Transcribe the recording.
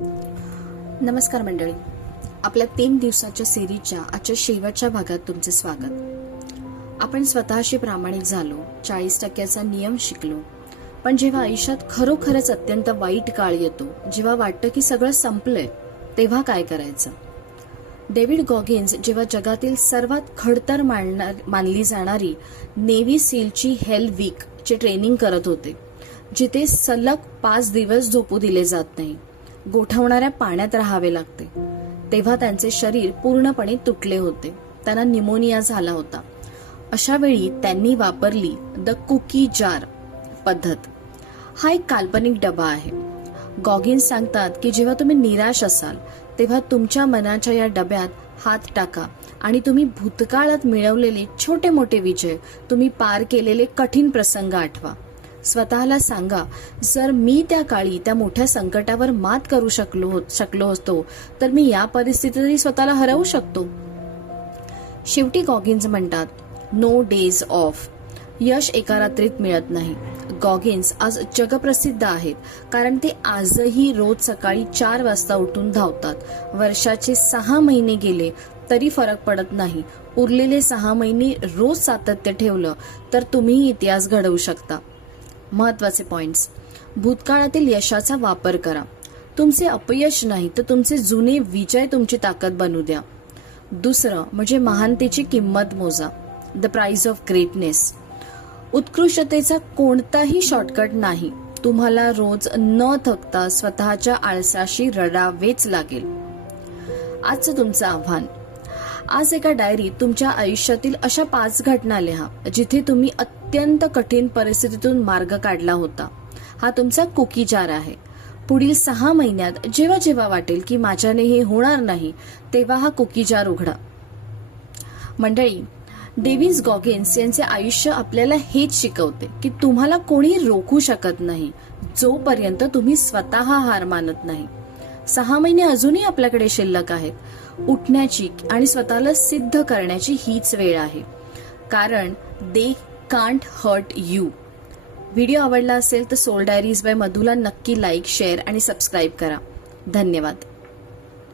नमस्कार मंडळी, आपल्या 3 दिवसाच्या सिरीजच्या आजच्या शेवटच्या भागात तुमचे स्वागत. आपण स्वतःशी प्रामाणिक झालो, 40% नियम शिकलो. पण जेव्हा आयुष्यात खरोखरच अत्यंत वाईट काळ येतो, जेव्हा वाटतं की सगळं संपलंय, तेव्हा काय करायचं? डेव्हिड गॉगिन्स जेव्हा जगातील सर्वात खडतर मानली जाणारी नेव्ही सीलची हेल वीक चे ट्रेनिंग करत होते, जिथे सलग 5 दिवस झोपू दिले जात नाही, गोठवणाऱ्या पाण्यात राहावे लागते, तेव्हा त्यांचे शरीर पूर्णपणे तुटले होते. त्यांना निमोनिया झाला होता. अशा वेळी त्यांनी वापरली द कुकी जार पद्धत. हा एक काल्पनिक डबा आहे. गॉगिन्स सांगतात की जेव्हा तुम्ही निराश असाल, तेव्हा तुमच्या मनाच्या या डब्यात हात टाका आणि तुम्ही भूतकाळात मिळवलेले छोटे मोठे विजय, तुम्ही पार केलेले कठीण प्रसंग आठवा. स्वतःला सांगा, जर मी त्या काळी त्या मोठ्या संकटावर मात करू शकलो असतो, तर मी या परिस्थितीतही स्वतःला हरवू शकतो. शेवटी गॉगिन्स म्हणतात, नो डेज ऑफ. यश एका रात्रीत मिळत नाही. गॉगिन्स आज जगप्रसिद्ध आहेत कारण ते आजही रोज सकाळी 4 वाजता उठून धावतात. वर्षाचे 6 महिने गेले तरी फरक पडत नाही. उरलेले 6 महिने रोज सातत्य ठेवलं तर तुम्ही इतिहास घडवू शकता. महत्वाचे पॉइंट्स. भूतकाळातील यशाचा वापर करा. तुमचे अपयश नाही तर तुमचे जुने विजय तुमची ताकद बनू द्या. दुसरं म्हणजे महानतेची किंमत मोजा. The price of greatness. उत्कृष्टतेचा कोणताही शॉर्टकट नाही. तुम्हाला रोज न थकता स्वतःच्या आळसाशी रडावेच लागेल. आजचं तुमचं आव्हान. आज एका डायरीत तुमच्या आयुष्यातील अशा 5 घटना लिहा जिथे तुम्ही अत्यंत कठीण परिस्थितीतून मार्ग काढला होता. हा तुमचा कुकी जार आहे. पुढील 6 महिन्यात जेव्हा जेव्हा वाटेल की माझ्याने हे होणार नाही, तेव्हा हा कुकी जार उघडा. मंडळी, डेव्हिड गॉगिन्स यांचे आयुष्य आपल्याला हेच शिकवते की तुम्हाला कोणी रोखू शकत नाही जोपर्यंत तुम्ही स्वतः हार मानत नाही. 6 महिने अजूनही आपल्याकडे शिल्लक आहेत. उठण्याची आणि स्वतःला सिद्ध करण्याची हीच वेळ आहे, कारण they can't hurt you. Video आवडला असेल तर सोल डायरीज बाय मधुला नक्की लाईक, शेअर आणि सबस्क्राईब करा. धन्यवाद.